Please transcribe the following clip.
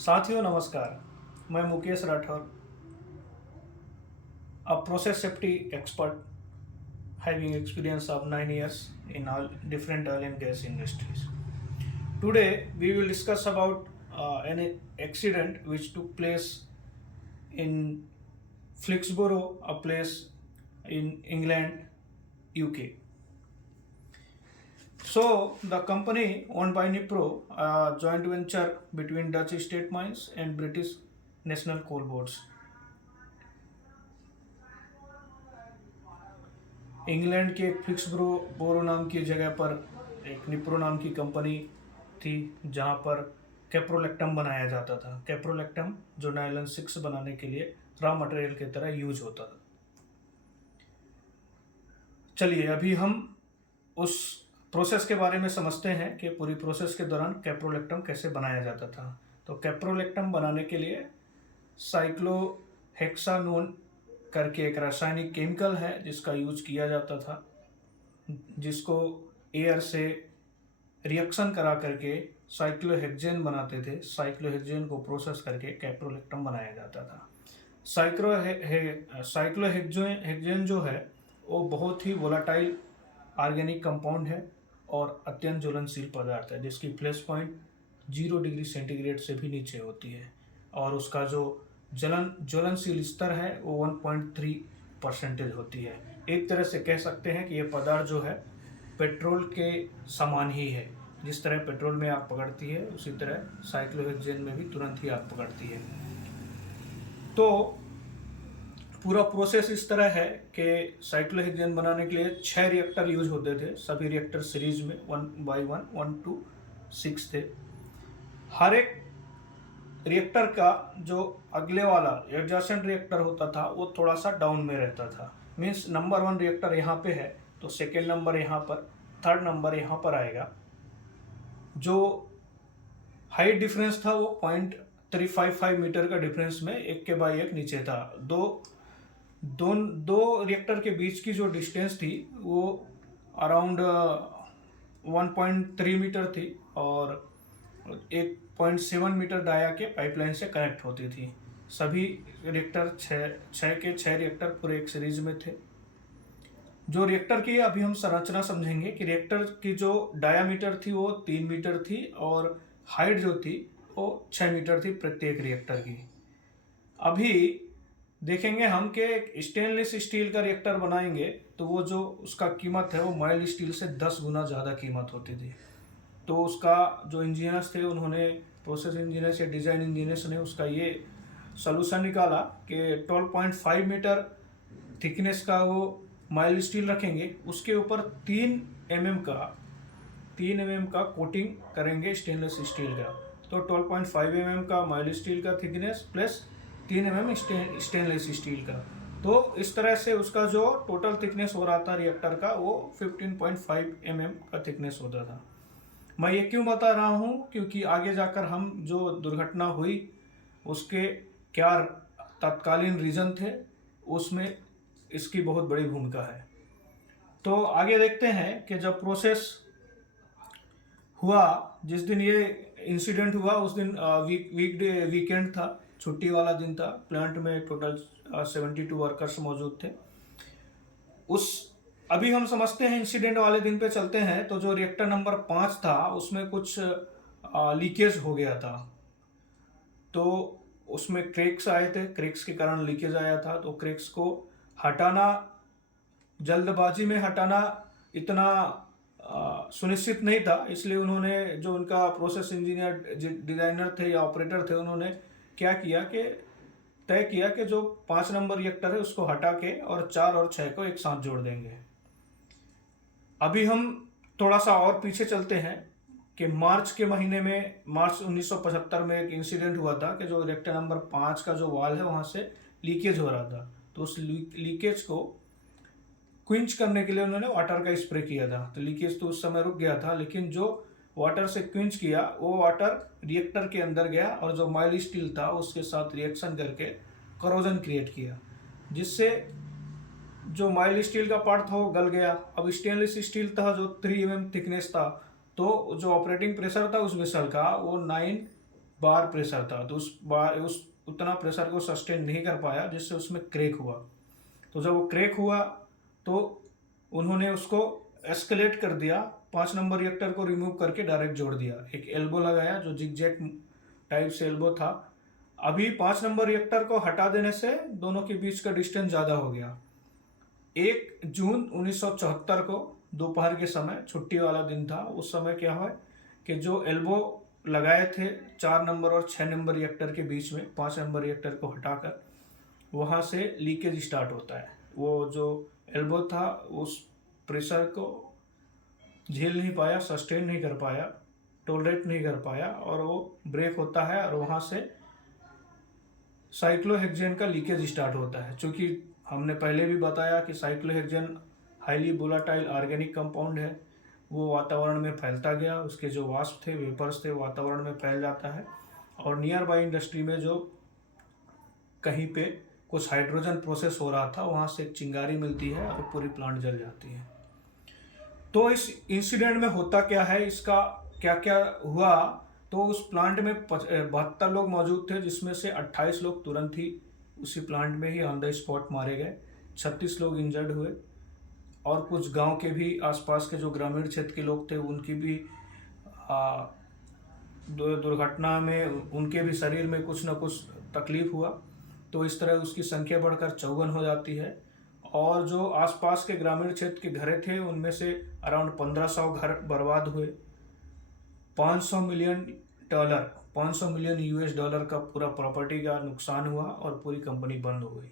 साथियों नमस्कार। मैं Mukesh Rathore, a process safety expert having experience of 9 years in all different oil and gas industries. Today we will discuss about an accident which took place in Flixborough, a place in England, UK. So the company owned by Nipro, a joint venture between Dutch State Mines and British National Coal Boards, England के एक फिक्सबोरो नाम की जगह पर एक Dnipro नाम की company थी जहां पर कैप्रोलेक्टम बनाया जाता था। कैप्रोलेक्टम जो नायलॉन 6 बनाने के लिए रॉ मटेरियल की तरह यूज होता था। चलिए अभी हम उस प्रोसेस के बारे में समझते हैं कि पूरी प्रोसेस के दौरान कैप्रोलेक्टम कैसे बनाया जाता था। तो कैप्रोलेक्टम बनाने के लिए साइक्लोहेक्सानोन करके एक रासायनिक केमिकल है जिसका यूज किया जाता था, जिसको एयर से रिएक्शन करा करके साइक्लोहेक्सेन बनाते थे। साइक्लोहेक्सेन को प्रोसेस करके कैप्रोलेक्टम बनाया जाता था। साइक्लोहेक्सेन जो है वो बहुत ही वोलाटाइल ऑर्गेनिक कंपाउंड है और अत्यंत ज्वलनशील पदार्थ है, जिसकी फ्लैश पॉइंट 0 डिग्री सेंटीग्रेड से भी नीचे होती है और उसका जो ज्वलनशील स्तर है वो 1.3% होती है। एक तरह से कह सकते हैं कि ये पदार्थ जो है पेट्रोल के समान ही है। जिस तरह पेट्रोल में आग पकड़ती है उसी तरह साइक्लोहेक्सेन में भी तुरंत ही आग पकड़ती है। तो पूरा प्रोसेस इस तरह है कि साइक्लोहेक्सेन बनाने के लिए 6 रिएक्टर यूज होते थे। सभी रिएक्टर सीरीज में 1 to 6 थे। हर एक रिएक्टर का जो अगले वाला एडजेसेंट रिएक्टर होता था वो थोड़ा सा डाउन में रहता था। मीन्स नंबर 1 रिएक्टर यहाँ पे है तो सेकेंड नंबर यहाँ पर, थर्ड नंबर यहाँ पर आएगा। जो हाइट डिफरेंस था वो 0.355 मीटर का डिफरेंस में एक के बाद एक नीचे था। दो रिएक्टर के बीच की जो डिस्टेंस थी वो अराउंड 1.3 मीटर थी और 1.7 मीटर डाया के पाइपलाइन से कनेक्ट होती थी। सभी रिएक्टर छः के 6 रिएक्टर पूरे एक सीरीज में थे। जो रिएक्टर की अभी हम संरचना समझेंगे कि रिएक्टर की जो डायामीटर थी वो 3 मीटर थी और हाइट जो थी वो 6 मीटर थी प्रत्येक रिएक्टर की। अभी देखेंगे हम कि स्टेनलेस स्टील का रिएक्टर बनाएंगे तो वो जो उसका कीमत है वो माइल्ड स्टील से 10 गुना ज़्यादा कीमत होती थी। तो उसका जो इंजीनियर्स थे उन्होंने, प्रोसेस इंजीनियर्स या डिज़ाइन इंजीनियर्स ने उसका ये सॉल्यूशन निकाला कि 12.5 मीटर थिकनेस का वो माइल्ड स्टील रखेंगे, उसके ऊपर 3 एम का कोटिंग करेंगे स्टेनलेस स्टील का। तो 12.5 mm का माइल्ड स्टील का thickness plus 3 mm stainless steel का। तो इस तरह से उसका जो टोटल थिकनेस हो रहा था रिएक्टर का वो 15.5 mm का थिकनेस होता था। मैं ये क्यों बता रहा हूँ, क्योंकि आगे जाकर हम जो दुर्घटना हुई उसके क्या तत्कालीन रीज़न थे उसमें इसकी बहुत बड़ी भूमिका है। तो आगे देखते हैं कि जब प्रोसेस हुआ, जिस दिन ये इंसिडेंट हुआ उस दिन वीकेंड था, छुट्टी वाला दिन था। प्लांट में टोटल 72 वर्कर्स मौजूद थे। अभी हम समझते हैं इंसिडेंट वाले दिन पे चलते हैं। तो जो रिएक्टर नंबर 5 था उसमें कुछ लीकेज हो गया था। तो उसमें क्रैक्स आए थे, क्रैक्स के कारण लीकेज आया था। तो क्रैक्स को हटाना, जल्दबाजी में हटाना इतना सुनिश्चित नहीं था, इसलिए उन्होंने, जो उनका प्रोसेस इंजीनियर डिज़ाइनर थे या ऑपरेटर थे, उन्होंने क्या किया कि तय किया कि जो 5 नंबर रिएक्टर है उसको हटा के और 4 और 6 को एक साथ जोड़ देंगे। अभी हम थोड़ा सा और पीछे चलते हैं कि मार्च के महीने में, मार्च 1975 में एक इंसिडेंट हुआ था कि जो रिएक्टर नंबर 5 का जो वाल है वहाँ से लीकेज हो रहा था। तो उस लीकेज को क्विंच करने के लिए उन्होंने वाटर का स्प्रे किया था। तो लीकेज तो उस समय रुक गया था, लेकिन जो वाटर से क्विंच किया वो वाटर रिएक्टर के अंदर गया और जो माइल्ड स्टील था उसके साथ रिएक्शन करके करोजन क्रिएट किया, जिससे जो माइल्ड स्टील का पार्ट था वो गल गया। अब स्टेनलेस स्टील था जो 3 mm थिकनेस था, तो जो ऑपरेटिंग प्रेशर था उस वेसल का वो 9 बार प्रेशर था, तो उस उतना प्रेशर को सस्टेन नहीं कर पाया, जिससे उसमें क्रैक हुआ। तो जब वो क्रैक हुआ तो उन्होंने उसको एस्केलेट कर दिया, 5 नंबर रिएक्टर को रिमूव करके डायरेक्ट जोड़ दिया, एक एल्बो लगाया जो जिगजैग टाइप से एल्बो था। अभी 5 नंबर रिएक्टर को हटा देने से दोनों के बीच का डिस्टेंस ज़्यादा हो गया। 1 जून 1974 को दोपहर के समय, छुट्टी वाला दिन था, उस समय क्या हुआ कि जो एल्बो लगाए थे 4 नंबर और 6 नंबर रिएक्टर के बीच में, 5 नंबर रिएक्टर को हटाकर वहाँ से लीकेज स्टार्ट होता है। वो जो एल्बो था उस प्रेशर को झेल नहीं पाया, सस्टेन नहीं कर पाया, टॉलरेट नहीं कर पाया, और वो ब्रेक होता है और वहाँ से साइक्लोहेक्सेन का लीकेज स्टार्ट होता है। चूँकि हमने पहले भी बताया कि cyclohexane highly volatile organic compound है, वो वातावरण में फैलता गया, उसके जो वाष्प थे, वेपर्स थे, वातावरण में फैल जाता है, और नियर बाई इंडस्ट्री में जो कहीं पे कुछ हाइड्रोजन प्रोसेस हो रहा था, वहाँ से एक चिंगारी मिलती है और पूरी प्लांट जल जाती है। तो इस इंसिडेंट में होता क्या है, इसका क्या क्या हुआ, तो उस प्लांट में 72 लोग मौजूद थे, जिसमें से 28 लोग तुरंत ही उसी प्लांट में ही ऑन द स्पॉट मारे गए, 36 लोग इंजर्ड हुए, और कुछ गांव के भी आसपास के जो ग्रामीण क्षेत्र के लोग थे उनकी भी दुर्घटना में उनके भी शरीर में कुछ न कुछ तकलीफ हुआ। तो इस तरह उसकी संख्या बढ़कर 54 हो जाती है, और जो आसपास के ग्रामीण क्षेत्र के घर थे उनमें से अराउंड 1500 घर बर्बाद हुए। $500 मिलियन US का पूरा प्रॉपर्टी का नुकसान हुआ और पूरी कंपनी बंद हो गई।